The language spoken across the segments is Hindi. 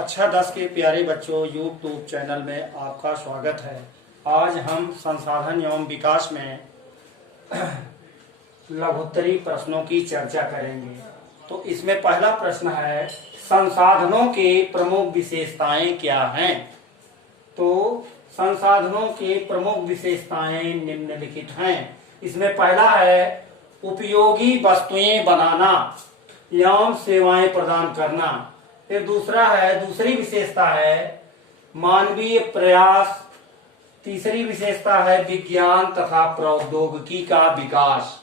कक्षा 10 के प्यारे बच्चों, यूट्यूब चैनल में आपका स्वागत है। आज हम संसाधन एवं विकास में लघुत्तरी प्रश्नों की चर्चा करेंगे। तो इसमें पहला प्रश्न है, संसाधनों के प्रमुख विशेषताएं क्या हैं? तो संसाधनों के प्रमुख विशेषताएं निम्नलिखित हैं। इसमें पहला है उपयोगी वस्तुएं बनाना एवं सेवाएं प्रदान करना। फिर दूसरी विशेषता है मानवीय प्रयास। तीसरी विशेषता है विज्ञान तथा प्रौद्योगिकी का विकास।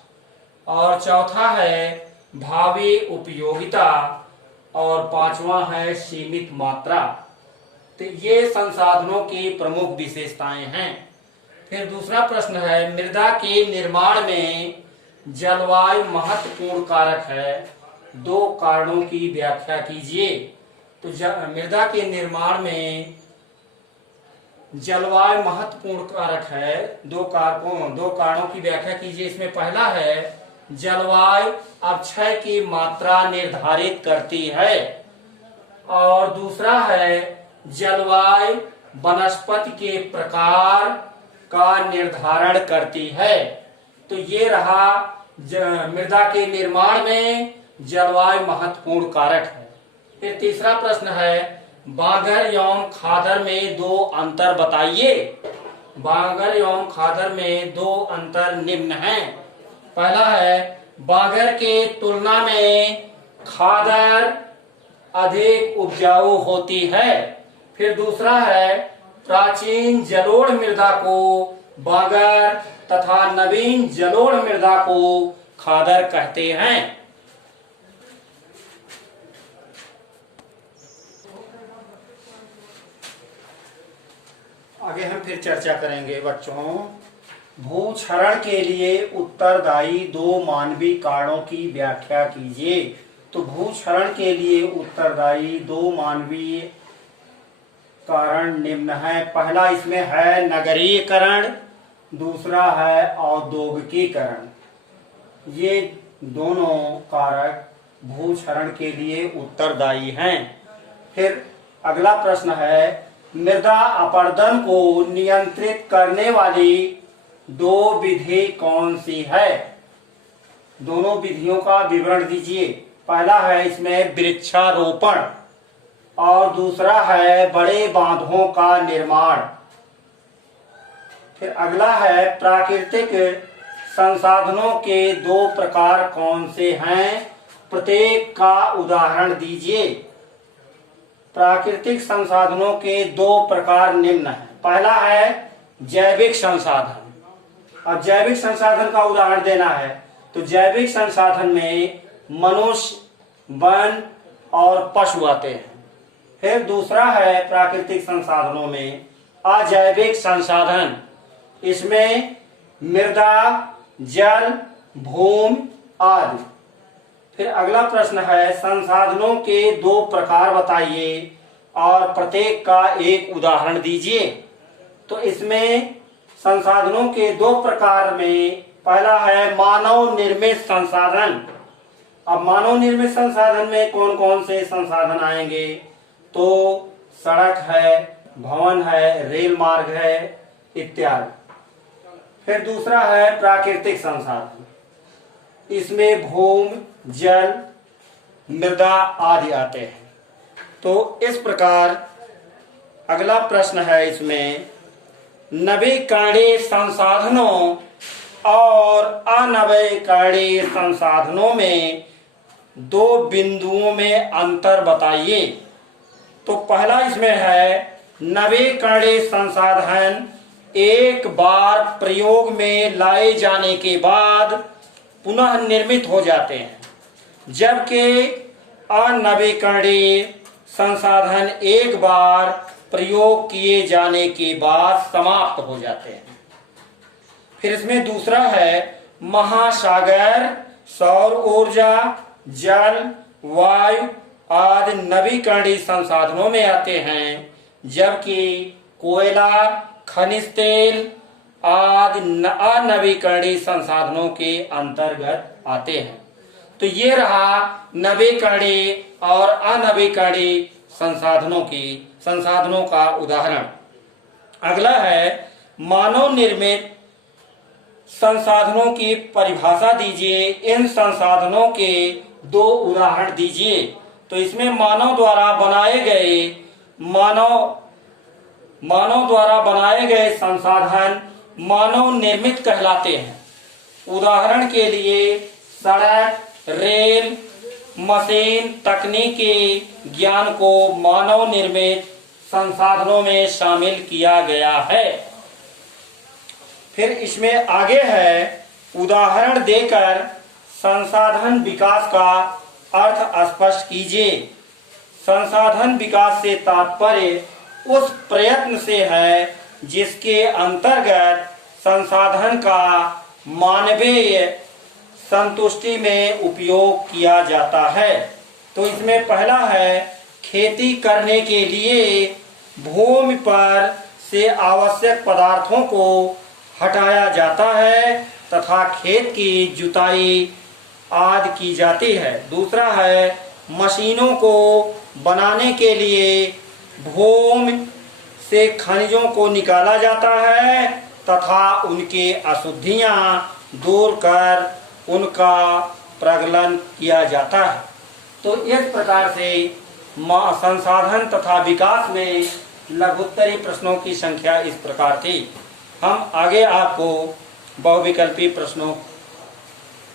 और चौथा है भावी उपयोगिता। और पांचवा है सीमित मात्रा। तो ये संसाधनों की प्रमुख विशेषताएं हैं। फिर दूसरा प्रश्न है, मृदा के निर्माण में जलवायु महत्वपूर्ण कारक है, दो कारणों की व्याख्या कीजिए। तो मृदा के निर्माण में जलवायु महत्वपूर्ण कारक है, दो कारणों की व्याख्या कीजिए। इसमें पहला है जलवायु अपक्षय की मात्रा निर्धारित करती है। और दूसरा है जलवायु वनस्पति के प्रकार का निर्धारण करती है। तो ये रहा मृदा के निर्माण में जलवायु महत्वपूर्ण कारक है। फिर तीसरा प्रश्न है, बांगर एवं खादर में दो अंतर बताइए। बांगर एवं खादर में दो अंतर निम्न हैं। पहला है बांगर के तुलना में खादर अधिक उपजाऊ होती है। फिर दूसरा है प्राचीन जलोढ़ मृदा को बांगर तथा नवीन जलोढ़ मृदा को खादर कहते हैं। आगे हम फिर चर्चा करेंगे बच्चों, भूक्षरण के लिए उत्तरदायी दो मानवीय कारणों की व्याख्या कीजिए। तो भूक्षरण के लिए उत्तरदायी दो मानवीय कारण निम्न है। पहला इसमें है नगरीकरण, दूसरा है औद्योगिकीकरण। ये दोनों कारक भूक्षरण के लिए उत्तरदायी हैं। फिर अगला प्रश्न है, मृदा अपरदन को नियंत्रित करने वाली दो विधि कौन सी है? दोनों विधियों का विवरण दीजिए। पहला है इसमें वृक्षारोपण और दूसरा है बड़े बांधों का निर्माण। फिर अगला है प्राकृतिक संसाधनों के दो प्रकार कौन से हैं? प्रत्येक का उदाहरण दीजिए। प्राकृतिक संसाधनों के दो प्रकार निम्न हैं। पहला है जैविक संसाधन। अब जैविक संसाधन का उदाहरण देना है तो जैविक संसाधन में मनुष्य, वन और पशु आते हैं। फिर दूसरा है प्राकृतिक संसाधनों में अजैविक संसाधन। इसमें मृदा, जल, भूमि आदि। फिर अगला प्रश्न है, संसाधनों के दो प्रकार बताइए और प्रत्येक का एक उदाहरण दीजिए। तो इसमें संसाधनों के दो प्रकार में पहला है मानव निर्मित संसाधन। अब मानव निर्मित संसाधन में कौन कौन से संसाधन आएंगे? तो सड़क है, भवन है, रेल मार्ग है इत्यादि। फिर दूसरा है प्राकृतिक संसाधन। इसमें भूमि, जल, मृदा आदि आते हैं। तो इस प्रकार अगला प्रश्न है, इसमें नवीकरणीय संसाधनों और अनवीकरणीय संसाधनों में दो बिंदुओं में अंतर बताइए। तो पहला इसमें है नवीकरणीय संसाधन एक बार प्रयोग में लाए जाने के बाद पुनः निर्मित हो जाते हैं, जबकि अनवीकरणीय संसाधन एक बार प्रयोग किए जाने के बाद समाप्त हो जाते हैं। फिर इसमें दूसरा है महासागर, सौर ऊर्जा, जल, वायु आदि नवीकरणीय संसाधनों में आते हैं, जबकि कोयला, खनिज तेल आदि अनवीकरणीय संसाधनों के अंतर्गत आते हैं। तो ये रहा नवीकरणीय और अनवीकरणीय संसाधनों का उदाहरण। अगला है मानव निर्मित संसाधनों की परिभाषा दीजिए, इन संसाधनों के दो उदाहरण दीजिए। तो इसमें मानव द्वारा बनाए गए संसाधन मानव निर्मित कहलाते हैं। उदाहरण के लिए सड़क, रेल, मशीन, तकनीकी ज्ञान को मानव निर्मित संसाधनों में शामिल किया गया है। फिर इसमें आगे है उदाहरण देकर संसाधन विकास का अर्थ स्पष्ट कीजिए। संसाधन विकास से तात्पर्य उस प्रयत्न से है जिसके अंतर्गत संसाधन का मानवीय संतुष्टि में उपयोग किया जाता है। तो इसमें पहला है खेती करने के लिए भूमि पर से आवश्यक पदार्थों को हटाया जाता है तथा खेत की जुताई आदि की जाती है। दूसरा है मशीनों को बनाने के लिए भूमि से खनिजों को निकाला जाता है तथा उनकी अशुद्धियां दूर कर उनका प्रगलन किया जाता है। तो इस प्रकार से संसाधन तथा विकास में लघुत्तरी प्रश्नों की संख्या इस प्रकार थी। हम आगे आपको बहुविकल्पी प्रश्नों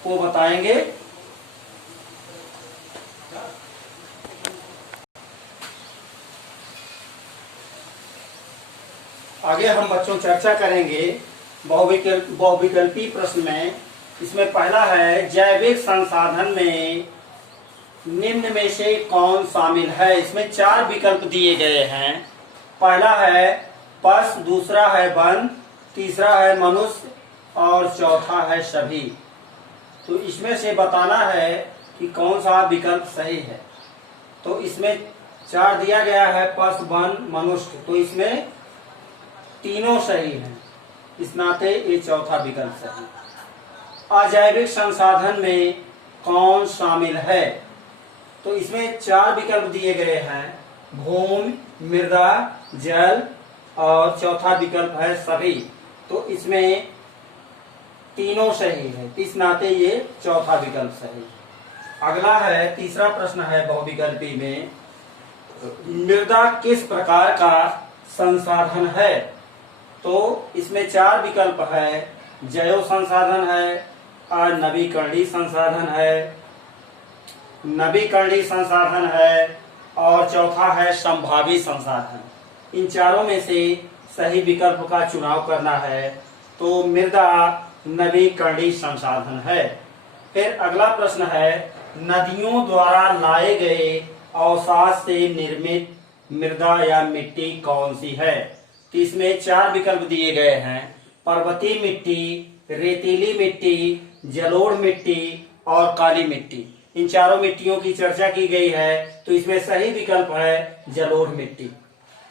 को बताएंगे। आगे हम बच्चों चर्चा करेंगे बहुविकल्पी प्रश्न में। इसमें पहला है जैविक संसाधन में निम्न में से कौन शामिल है। इसमें 4 विकल्प दिए गए हैं। पहला है पशु, दूसरा है वन, तीसरा है मनुष्य और चौथा है सभी। तो इसमें से बताना है कि कौन सा विकल्प सही है। तो इसमें 4 दिया गया है, पशु, वन, मनुष्य। तो इसमें तीनों सही हैं, इस नाते ये चौथा विकल्प सही। अजैविक संसाधन में कौन शामिल है। तो इसमें 4 विकल्प दिए गए हैं, भूमि, मृदा, जल और चौथा विकल्प है सभी। तो इसमें तीनों सही है, इस नाते ये चौथा विकल्प सही। अगला है तीसरा प्रश्न है बहुविकल्पी में, मृदा किस प्रकार का संसाधन है। तो इसमें 4 विकल्प है, जैव संसाधन है, नवीकरणीय संसाधन है, और चौथा है संभावी संसाधन। इन चारों में से सही विकल्प का चुनाव करना है। तो मृदा नवीकरणीय संसाधन है। फिर अगला प्रश्न है नदियों द्वारा लाए गए अवसाद से निर्मित मृदा या मिट्टी कौन सी है। तो इसमें 4 विकल्प दिए गए हैं, पर्वतीय मिट्टी, रेतीली मिट्टी, जलोढ़ मिट्टी और काली मिट्टी। इन चारों मिट्टियों की चर्चा की गई है। तो इसमें सही विकल्प है जलोढ़ मिट्टी।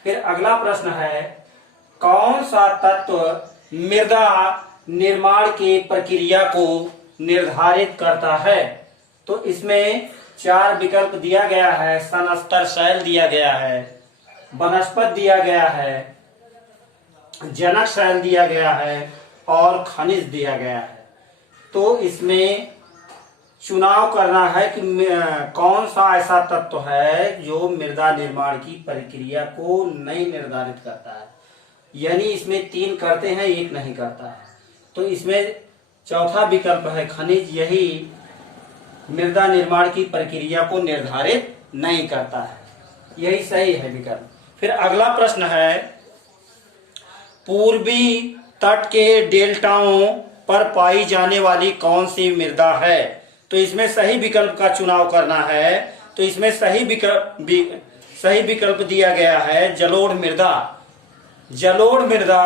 फिर अगला प्रश्न है कौन सा तत्व मृदा निर्माण की प्रक्रिया को निर्धारित करता है। तो इसमें 4 विकल्प दिया गया है, सनस्तर शैल दिया गया है, वनस्पत दिया गया है, जनक शैल दिया गया है और खनिज दिया गया है। तो इसमें चुनाव करना है कि कौन सा ऐसा तत्व है जो मृदा निर्माण की प्रक्रिया को नहीं निर्धारित करता है। यानी इसमें 3 करते हैं, 1 नहीं करता है। तो इसमें चौथा विकल्प है खनिज, यही मृदा निर्माण की प्रक्रिया को निर्धारित नहीं करता है, यही सही है विकल्प। फिर अगला प्रश्न है पूर्वी तट के डेल्टाओं पर पाई जाने वाली कौन सी मृदा है। तो इसमें सही विकल्प का चुनाव करना है। तो इसमें सही विकल्प दिया गया है जलोढ़ मृदा। जलोढ़ मृदा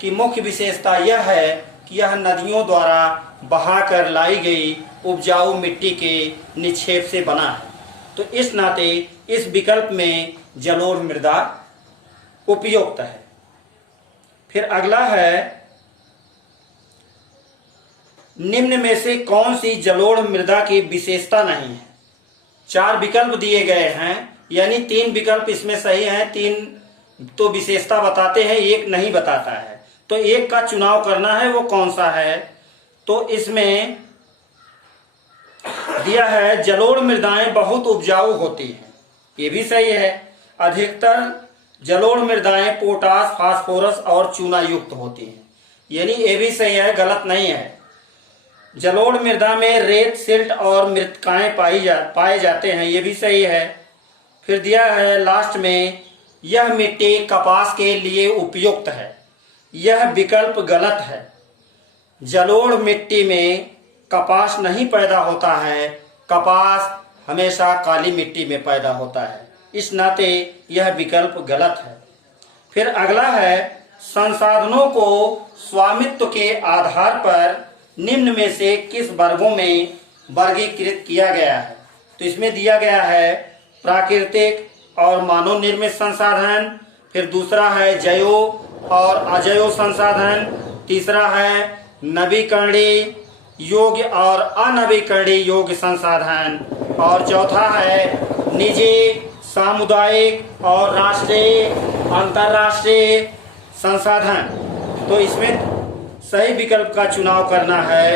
की मुख्य विशेषता यह है कि यह नदियों द्वारा बहाकर लाई गई उपजाऊ मिट्टी के निक्षेप से बना है। तो इस नाते इस विकल्प में जलोढ़ मृदा उपयुक्त है। फिर अगला है निम्न में से कौन सी जलोढ़ मृदा की विशेषता नहीं है। 4 विकल्प दिए गए हैं, यानी 3 विकल्प इसमें सही हैं, 3 तो विशेषता बताते हैं, एक नहीं बताता है। तो एक का चुनाव करना है, वो कौन सा है? तो इसमें दिया है जलोढ़ मृदाएं बहुत उपजाऊ होती हैं, ये भी सही है। अधिकतर जलोढ़ मृदाएं पोटास, फास्फोरस और चूना युक्त होती हैं, यानी ये भी सही है, गलत नहीं है। जलोढ़ मृदा में रेत, सिल्ट और मृत्तिकाएं पाए जाते हैं, ये भी सही है। फिर दिया है लास्ट में, यह मिट्टी कपास के लिए उपयुक्त है, यह विकल्प गलत है। जलोढ़ मिट्टी में कपास नहीं पैदा होता है, कपास हमेशा काली मिट्टी में पैदा होता है, इस नाते यह विकल्प गलत है। फिर अगला है, संसाधनों को स्वामित्व के आधार पर निम्न में से किस वर्गों में वर्गीकृत किया गया है? तो इसमें दिया गया है प्राकृतिक और मानव निर्मित संसाधन, फिर दूसरा है जैव और अजैव संसाधन, तीसरा है नवीकरणीय योग्य और अनवीकरणीय योग्य संसाधन, और चौथा है निजी, सामुदायिक और राष्ट्रीय, अंतर्राष्ट्रीय संसाधन। तो इसमें सही विकल्प का चुनाव करना है,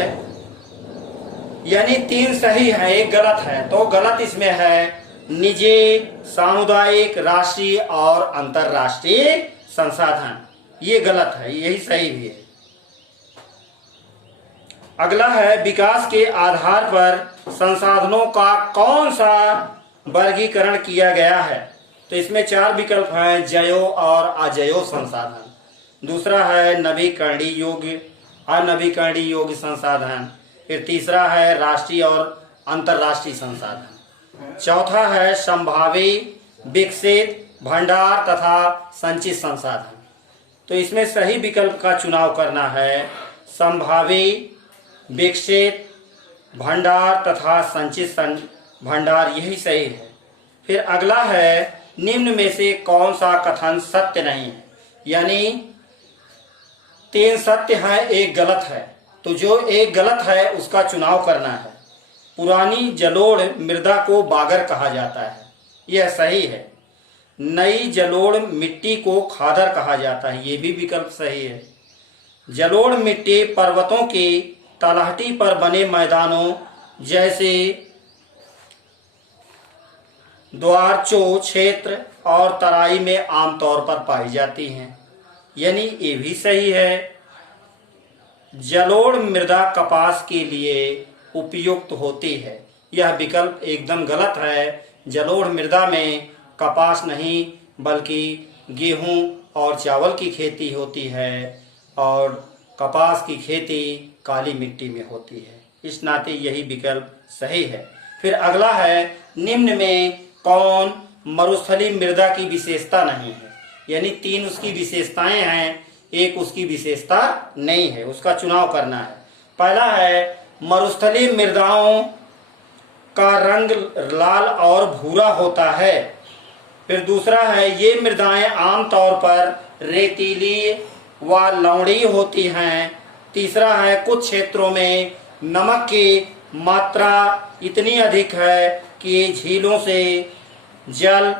यानी 3 सही है, एक गलत है। तो गलत इसमें है निजी, सामुदायिक, राष्ट्रीय और अंतर्राष्ट्रीय संसाधन, ये गलत है, यही सही भी है। अगला है, विकास के आधार पर संसाधनों का कौन सा वर्गीकरण किया गया है? तो इसमें 4 विकल्प हैं, जैव और अजैव संसाधन, दूसरा है नवीकरणीय योग्य, अनवीकरणीय योग्य संसाधन, फिर तीसरा है राष्ट्रीय और अंतर्राष्ट्रीय संसाधन, चौथा है संभावी, विकसित, भंडार तथा संचित संसाधन। तो इसमें सही विकल्प का चुनाव करना है, संभावी, विकसित, भंडार तथा संचित भंडार, यही सही है। फिर अगला है, निम्न में से कौन सा कथन सत्य नहीं है? यानी 3 सत्य है, एक गलत है, तो जो एक गलत है उसका चुनाव करना है। पुरानी जलोढ़ मृदा को बागर कहा जाता है, यह सही है। नई जलोढ़ मिट्टी को खादर कहा जाता है, ये भी विकल्प सही है। जलोढ़ मिट्टी पर्वतों की तलहटी पर बने मैदानों जैसे द्वारचो क्षेत्र और तराई में आमतौर पर पाई जाती हैं, यानी ये भी सही है। जलोढ़ मृदा कपास के लिए उपयुक्त होती है, यह विकल्प एकदम गलत है। जलोढ़ मृदा में कपास नहीं बल्कि गेहूं और चावल की खेती होती है, और कपास की खेती काली मिट्टी में होती है, इस नाते यही विकल्प सही है। फिर अगला है, निम्न में कौन मरुस्थलीय मृदा की विशेषता नहीं है? यानी 3 उसकी विशेषताएं हैं, एक उसकी विशेषता नहीं है, उसका चुनाव करना है। पहला है, मरुस्थलीय मृदाओं का रंग लाल और भूरा होता है। फिर दूसरा है, ये मृदाएं आमतौर पर रेतीली व लवणीय होती हैं। तीसरा है, कुछ क्षेत्रों में नमक की मात्रा इतनी अधिक है कि झीलों से जल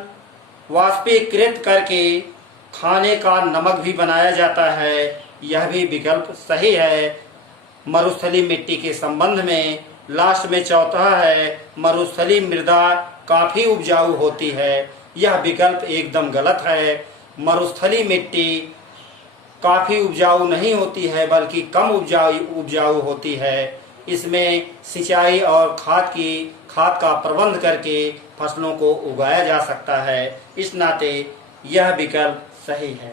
वाष्पीकृत करके खाने का नमक भी बनाया जाता है, यह भी विकल्प सही है मरुस्थलीय मिट्टी के संबंध में। लास्ट में चौथा है, मरुस्थलीय मृदा काफ़ी उपजाऊ होती है, यह विकल्प एकदम गलत है। मरुस्थलीय मिट्टी काफ़ी उपजाऊ नहीं होती है बल्कि कम उपजाऊ होती है। इसमें सिंचाई और खाद का प्रबंध करके फसलों को उगाया जा सकता है, इस नाते यह विकल्प सही है।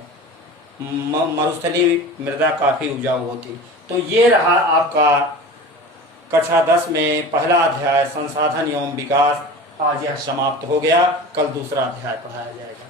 मरुस्थलीय मृदा काफ़ी उपजाऊ होती। तो ये रहा आपका कक्षा 10 में पहला अध्याय संसाधन एवं विकास। आज यह समाप्त हो गया, कल दूसरा अध्याय पढ़ाया जाएगा।